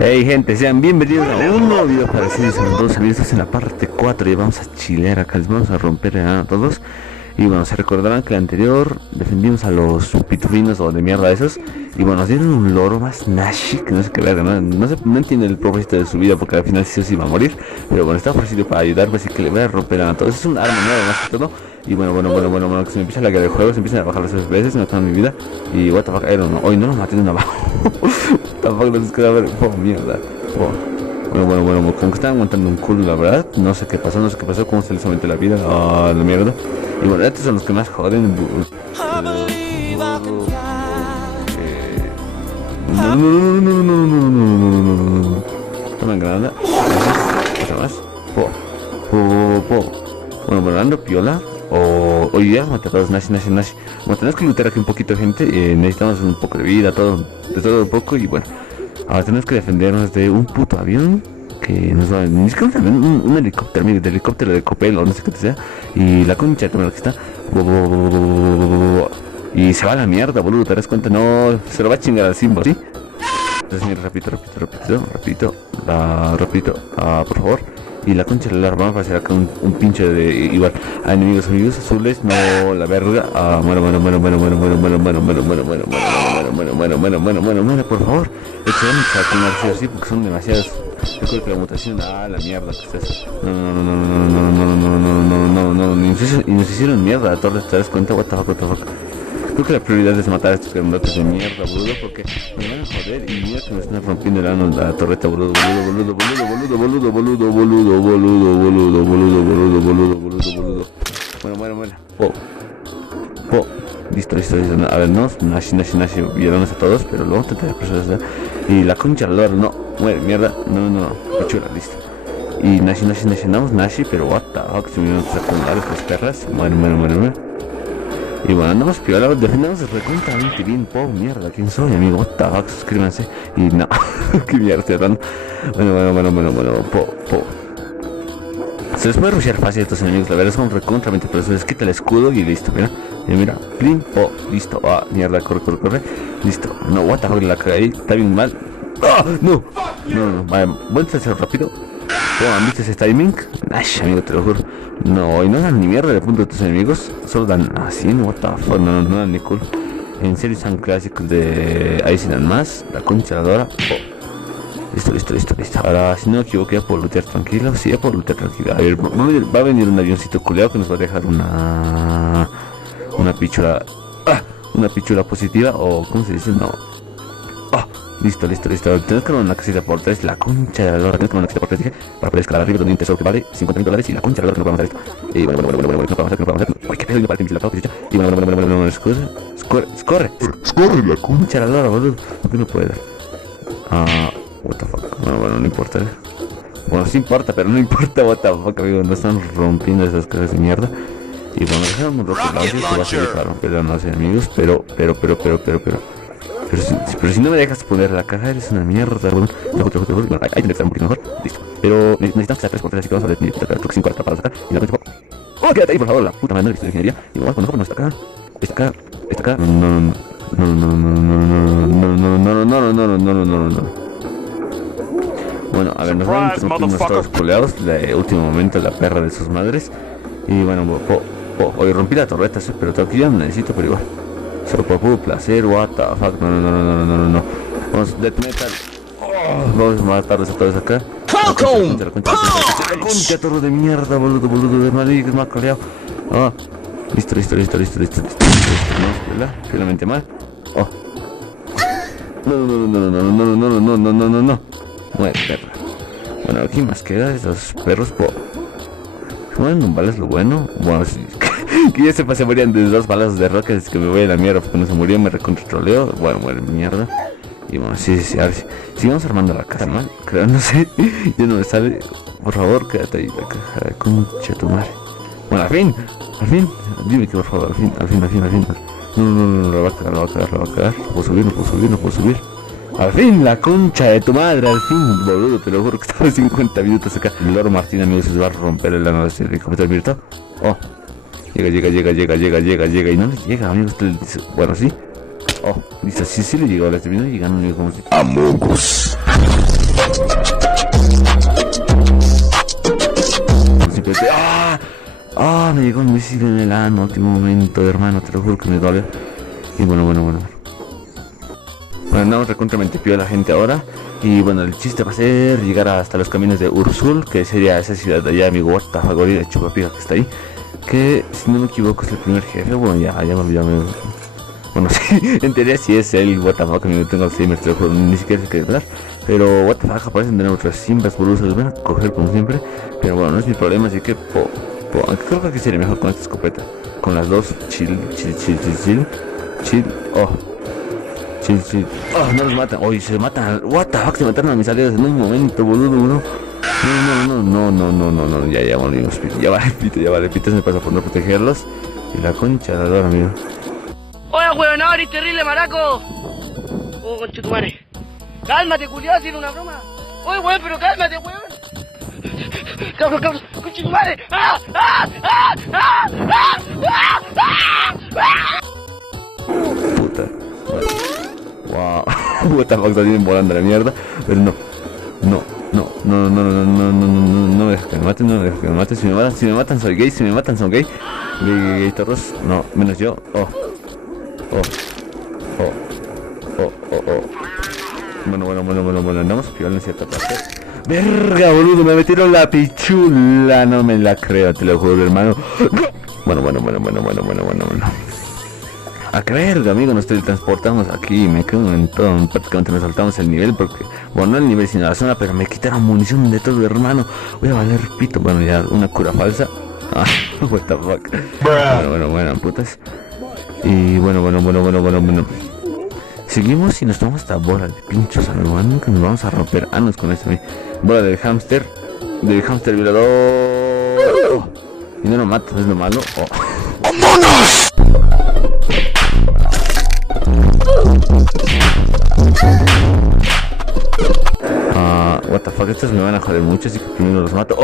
Hey gente, sean bienvenidos a un nuevo video para Series Todos amigos en la parte 4 y vamos a chilear acá, les vamos a romper a todos. Y bueno, se recordarán que el anterior defendimos a los pitufinos o de mierda esos. Y bueno, nos dieron un loro más Nashi, que no sé qué verga, no entiende el propósito de su vida porque al final sí o sí va a morir. Pero bueno, está ofrecido para ayudar, así que le voy a romper a todos. Es un arma nueva más que todo. Y bueno, que se me empieza la guerra de juego, se empiezan a bajar los FPS, me matan mi vida. Y what the fuck, hoy no lo maté de una baja. Tampoco les queda ver, mierda. Bueno, como que están aguantando un culo, la verdad. No sé qué pasó, cómo se les aumentó la vida. Ah, la mierda. Y bueno, estos son los que más joden. No. Toman granada. Cosa más. Bueno, ando piola. Hoy día matados Nashi. Bueno, tenemos que luchar aquí un poquito, gente. Necesitamos un poco de vida, de todo un poco. Y bueno, ahora tenemos que defendernos de un puto avión que nos va a... Ni siquiera un helicóptero, mire, de helicóptero de Copel o no sé qué sea. Y la concha de que está. Y se va a la mierda, boludo, ¿te das cuenta? No, se lo va a chingar al Simba, ¿sí? Entonces, mira, rapidito, por favor. Y la concha de la vamos a hacer acá un pinche de igual a enemigos azules, no la verga. Bueno, por favor. Echemos a comerse así porque son demasiadas. Yo creo que la mutación, la mierda que es eso. No, y nos hicieron mierda a todos, ¿te das cuenta? What the fuck. Creo que la prioridad es matar a estos grandotes de mierda, boludo, porque me van a joder y mira que me están rompiendo el ano la torreta, boludo. Bueno. Listo. A ver, no, Nashi, violamos a todos, pero luego te personas. Y la concha del loro, no, muere, mierda, no, chula, listo. Y Nashi, andamos Nashi, pero what the fuck, se me van a sacar las perras, muere. Y bueno, andamos piola, defendamos recontramente bien, mierda, ¿quién soy, amigo? What the fuck, suscríbanse. Y no, qué mierda estoy hablando. Bueno, se les puede rushear fácil a estos enemigos, la verdad son recontramente, pero se les quita el escudo y listo, mira, plin, listo, mierda, corre, listo, no, what the fuck, la cagué ahí, está bien mal. No, vale, vuelta a hacer rápido. ¿Viste ese timing? Ay, amigo, te lo juro. No, y no dan ni mierda de punto de tus enemigos. Solo dan así, what the fuck, no dan ni cool. En serio son clásicos de... Ahí sí dan más. La concha la dora. Listo. Ahora, si no me equivoco, ya puedo lootear tranquilo. Sí, ya puedo lootear tranquilo. A ver, va a venir un avioncito culeado que nos va a dejar una pichula... una pichula positiva, o ¿cómo se dice? No. Listo. Tenemos que armar una casita por 3, la concha de la lora. Tenemos que armar una casita por 3, dije, para poder escalar arriba donde un tesoro que vale $50,000 y la concha de la lora que no podemos hacer esto. Y bueno, no podemos hacer. Uy, qué pedo, me parece la pauta, y bueno, corre la concha de la lora, boludo. ¿Por qué no puede dar? What the fuck. Bueno, no importa. Bueno, sí importa, pero no importa, what the fuck, amigo. No están rompiendo esas cosas de mierda. Y bueno, dejamos un rocket launcher que va a servir para romper a los enemigos, pero si no me dejas poner la caja, eres una mierda, bueno, bueno, ahí tendré que estar un poquito mejor, listo. Pero necesitamos que sea 3x3, así que vamos a necesitar creo que 5 para sacar. Y la concha, quédate ahí, por favor, la puta madre, listo, de ingeniería. Y bueno, no está acá. No. Bueno, a ver, nos van a unos todos coleados, de último momento, la perra de sus madres. Y bueno, hoy rompí la torreta, pero todavía no necesito, pero igual. Solo por puro placer, what the fuck, no. Vamos, death metal. Vamos a matarlos a todos acá. La concha, torre de mierda, boludo de maligno, más coleado. Listo. No, finalmente mal. No. Muere, perra. Bueno, aquí más queda esos perros, Bueno, un balas lo bueno. Bueno, sí. Que ya se morían de 2 balas de roca, es que me voy a la mierda porque no se murió, me recontroleo. Bueno, muere mierda. Y bueno, sí, a ver si vamos armando la caja, ¿no? Creo, no sé, ya no me sale. Por favor, quédate ahí, la caja, concha tu madre. Bueno, al fin, dime que por favor, al fin. No, la va a cagar. No puedo subir. Al fin, la concha de tu madre, al fin, boludo, te lo juro que estaba 50 minutos acá. El loro Martín, amigos, se va a romper el ano de ese helicóptero virtual. Llega y no le llega, amigos. Bueno, sí. Listo, sí le llegó, le terminó llegando, amigos. Como si... Among Us. me llegó un misil en el ano, último momento, hermano, te lo juro que me duele. Y bueno. Bueno, andamos recontramente pío a la gente ahora. Y bueno, el chiste va a ser llegar hasta los caminos de Ursul, que sería esa ciudad de allá, amigo, what the fuck, de Chupapiga que está ahí. Que si no me equivoco es el primer jefe. Bueno, ya me olvidé. Bueno, sí, en teoría sí es el what the fuck, amigo, tengo Alzheimer, te lo juro, ni siquiera sé qué hablar. Pero what the fuck, aparecen tener otras siembras boludosas, los van a coger como siempre. Pero bueno, no es mi problema, así que creo que aquí sería mejor con esta escopeta. Con las dos, chill. Oh, no los matan. Oye, se matan. What the fuck, se mataron a mis aliados en un momento, boludo, bro. No. Ya volvimos, pito. Ya vale, pito. Se me pasa por no protegerlos. Y la concha de la lora, amigo. Oye, weón, no, eres terrible, maraco. Oh, conchetumare. Cálmate, culiao, si era una broma. Oye, weón, pero cálmate, weón. Cabrón, conchetumare. ¡Ah! Puta. Wow. What the fuck, salen volando a la mierda. Pero no me dejes que me maten, si me matan soy gay, gay todos, no, menos yo. Bueno, andamos piola en cierta parte. Verga, boludo, me metieron la pichula, no me la creo, te lo juro, hermano. Bueno. A qué verga, amigo, nos teletransportamos aquí, me quedo en todo, prácticamente nos saltamos el nivel porque, bueno, no el nivel sino la zona, pero me quitaron munición de todo, hermano. Voy a valer pito, bueno, ya, una cura falsa. What the fuck. Bueno, putas. Y bueno. Seguimos y nos tomamos esta bola de pinchos, hermano, que nos vamos a romper anos con esto. Bola del hámster violador. Y no lo mato, es lo malo. ¡Vámonos! What the fuck, estos me van a joder mucho, así que primero los mato.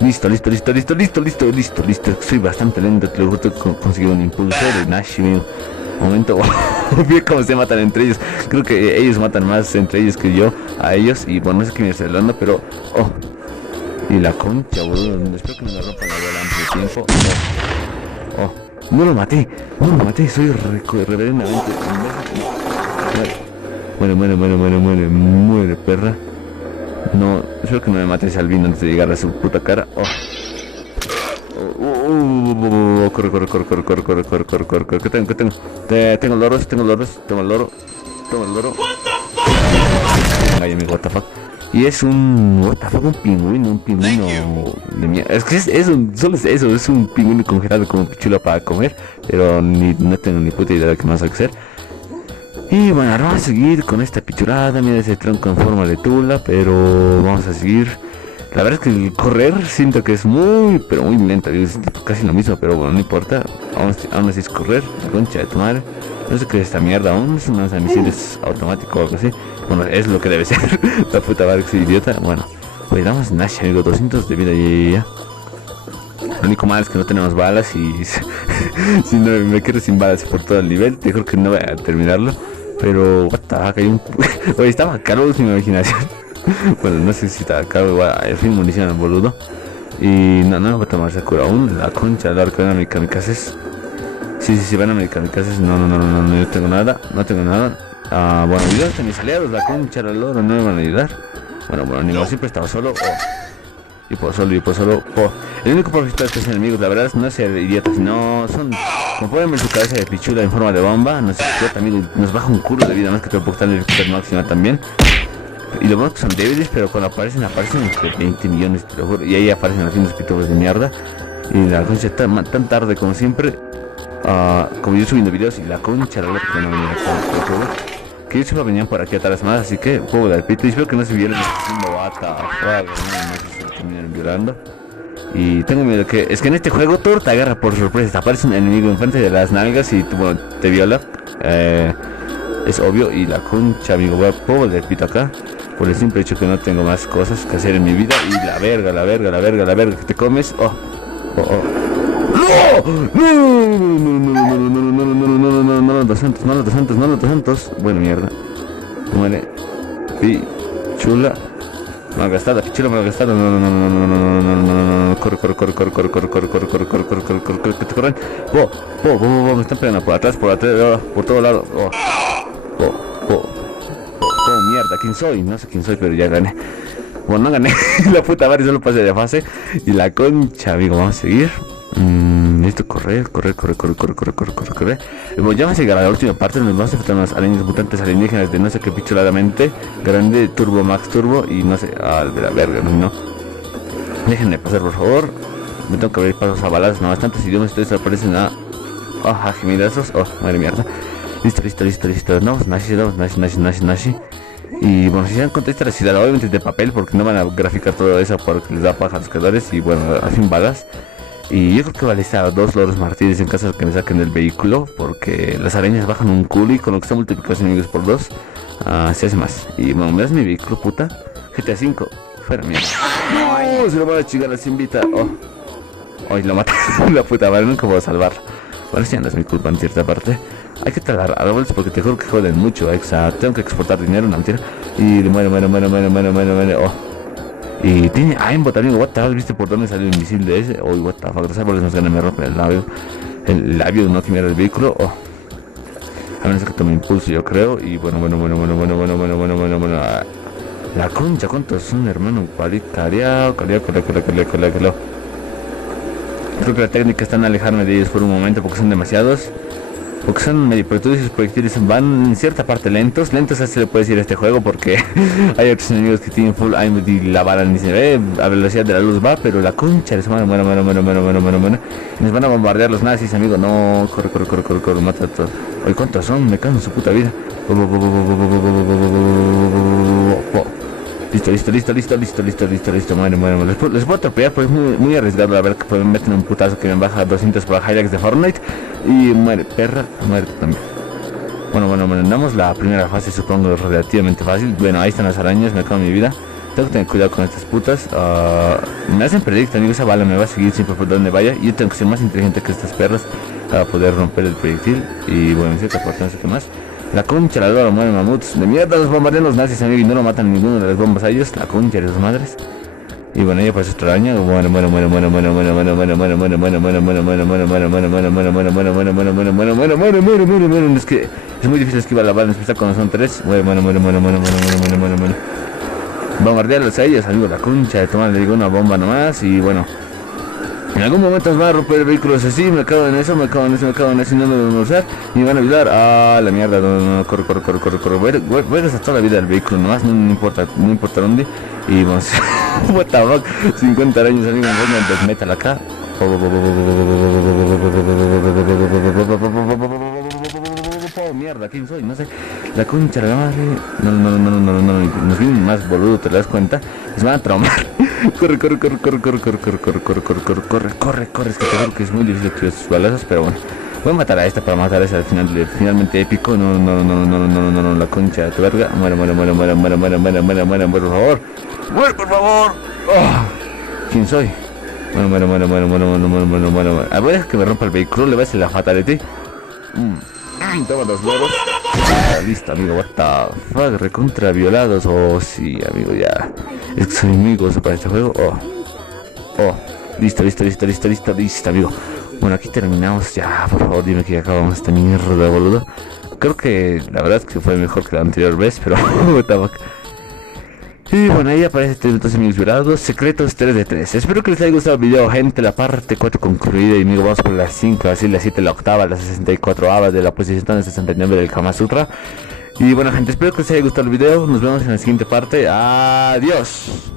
Listo. Soy bastante lento, te lo juro, conseguí un impulso de Nash, amigo. Momento, vi cómo se matan entre ellos. Creo que ellos matan más entre ellos que yo a ellos. Y bueno, no sé quién me está hablando, pero y la concha, boludo. Espero que me la rompan la bola antes de tiempo. No lo maté, soy reverendamente. Muere, perra. No, espero que no me mate ese albino antes de llegar a su puta cara. Corre. ¿Qué tengo? Tengo loros. Toma el loro. Ay, amigo, what the fuck. Y es un pingüino de mierda. Es que solo es eso, es un pingüino congelado como pichula para comer. Pero no tengo ni puta idea de qué más hay que hacer. Y bueno, ahora vamos a seguir con esta pichurada. Mira ese tronco en forma de tula, pero vamos a seguir. La verdad es que el correr siento que es muy lento, es casi lo mismo, pero bueno, no importa. Aún así es correr, la concha de tu madre. No sé qué es esta mierda aún, es unos misiles automáticos o algo así. Bueno, es lo que debe ser. La puta madre que soy idiota. Bueno, pues damos Nash, amigo, 200 de vida ya. Lo único malo es que no tenemos balas y si no me quedo sin balas por todo el nivel, te juro que no voy a terminarlo. Pero, what the fuck, hay un... Oye, estaba caro mi imaginación. Bueno, no sé si está caro, igual, al fin munición al boludo. Y no voy a tomar esa cura aún, la concha del arco de mi kamikazes. Sí, van a mi kamikazes, no tengo nada. Bueno, ayúdate a mis aliados, la concha del loro, no me van a ayudar. Bueno, ni modo, siempre estaba solo. Y por solo. El único propósito de estos enemigos, la verdad, es no ser idiotas, no son... Como pueden ver su cabeza de pichula en forma de bomba, nos explota, amigo, nos baja un culo de vida, más que te portar el máxima también. Y lo bueno es que son débiles, pero cuando aparecen entre 20 millones, te lo juro. Y ahí aparecen los finos pitobos de mierda. Y la concha tan tarde como siempre. Como yo subiendo videos y la concha, la verdad que no venía que yo solo venían por aquí a taras más, así que puedo dar pito. Y espero que no se vieran haciendo bata, no sé si se terminan violando. Y tengo miedo que... Es que en este juego todo te agarra por sorpresa. Te aparece un enemigo enfrente de las nalgas y te viola. Es obvio. Y la concha, amigo, puedo dar pito acá. Por el simple hecho que no tengo más cosas que hacer en mi vida. Y la verga que te comes. No, 200. Bueno, mierda. Muere. Chula. Me ha gastado, qué chulo me ha gastado. No, no, no, no, no, no, no, no, no, no, corre, corre, corre, corre, corre, corre, corre, corre, corre, corre, corre, corre, corre, que te corren. Me están pegando por atrás, por todo lado. Mierda, ¿quién soy? No sé quién soy, pero ya gané. Bueno, no gané. La puta madre, solo pasé de fase. Y la concha, amigo, vamos a seguir. Listo, correr. Bueno, ya vamos a llegar a la última parte. Nos vamos a enfrentar a unos aliens mutantes alienígenas de no sé qué pichuladamente grande, turbo, max turbo y no sé, la verga, no. Déjenme pasar, por favor. Me tengo que abrir pasos a balas, no bastantes idiomas, ustedes aparecen a... gemidazos, madre mierda. Listo. No, nashi. Y bueno, si se dan cuenta, esta es la ciudad, obviamente es de papel porque no van a graficar todo eso porque les da paja a los creadores. Y bueno, al fin balas. Y yo creo que vale estar 2 loros martires en caso de que me saquen del vehículo, porque las arañas bajan un culo y con lo que está multiplicado los enemigos por 2 se hace más. Y bueno, me das mi vehículo, puta. GTA 5, fuera mierda. No, se lo van a chingar, las invita. Hoy lo mata. La puta madre, nunca puedo salvarlo. Bueno, si no es mi culpa en cierta parte. Hay que talar árboles porque te juro que joden mucho. Tengo que exportar dinero, no mentira. Y muere. Y tiene aimbot, amigo, what the fuck, ¿viste por dónde salió el misil de ese? What the fuck, los árboles nos ganan, me rompen el labio, no que mira el vehículo, a menos que tome impulso, yo creo. Y bueno, la concha, ¿cuántos son, hermano? Cariao. Creo que la técnica está en alejarme de ellos por un momento porque son demasiados. Porque son medio, pero tú dices proyectiles van en cierta parte lentos así se le puede decir a este juego porque hay otros enemigos que tienen full aim y la bala ni se ve, a velocidad de la luz va, pero la concha les mano. Nos van a bombardear los nazis, amigo, no, corre, mata a todos. Oye, ¿cuántos son? Me cago en su puta vida. Listo, muere. Les puedo atropellar, pues muy arriesgado, a ver que me meten un putazo que me baja 200 por la Hilux de Fortnite. Y muere, perra, muere también. Bueno, damos la primera fase, supongo relativamente fácil. Bueno, ahí están las arañas, me cago en mi vida. Tengo que tener cuidado con estas putas. Me hacen predicto, amigo, esa bala me va a seguir siempre por donde vaya. Y yo tengo que ser más inteligente que estas perras para poder romper el proyectil. Y bueno, en cierta parte no sé qué más. La concha, la lora, mueren mamuts. De mierda, los bombardean los nazis, amigo, y no lo matan ninguno de las bombas a ellos. La concha de sus madres. Y bueno, ella parece otra araña. Muere. Es que es muy difícil esquivar la bala, en especial cuando son 3. Muere. Bombardearlos a ellos, amigo, la concha de tomar, le digo una bomba nomás. Y bueno, en algún momento nos van a romper el vehículo así, me cago en eso y no me lo van a usar y me van a ayudar. La mierda, no, corre. Voy a gastar toda la vida del vehículo nomás, no importa dónde. Y vamos, what the fuck, 50 años, amigo, entonces métala acá. Mierda, ¿quién soy? No sé. La concha de la madre. No. Nos vienen más boludo, ¿te das cuenta? Les van a traumar. Corre. Es que te juro que es muy difícil que sus balazos, pero bueno. Voy a matar a esta para matar a esa al final, finalmente épico. No, la concha de tu verga. Muere, por favor. Muere, por favor. ¿Quién soy? Bueno. A ver, que me rompa el vehículo, le va a hacer la fatality. Toma los loros. Listo, amigo, what the fuck, recontra violados. Sí, amigo, ya. Es que soy muy gozo para este juego. Listo, amigo. Bueno, aquí terminamos. Ya, por favor, dime que ya acabamos esta mierda, boludo. Creo que la verdad es que fue mejor que la anterior vez, pero what the fuck. Y bueno, ahí aparece 3 enemigos violados, secretos 3 de 3. Espero que les haya gustado el video, gente. La parte 4 concluida y amigo, vamos por la 5, así la 7, la 8, la 64 ava de la posición 69 del Kama Sutra. Y bueno, gente, espero que les haya gustado el video. Nos vemos en la siguiente parte. Adiós.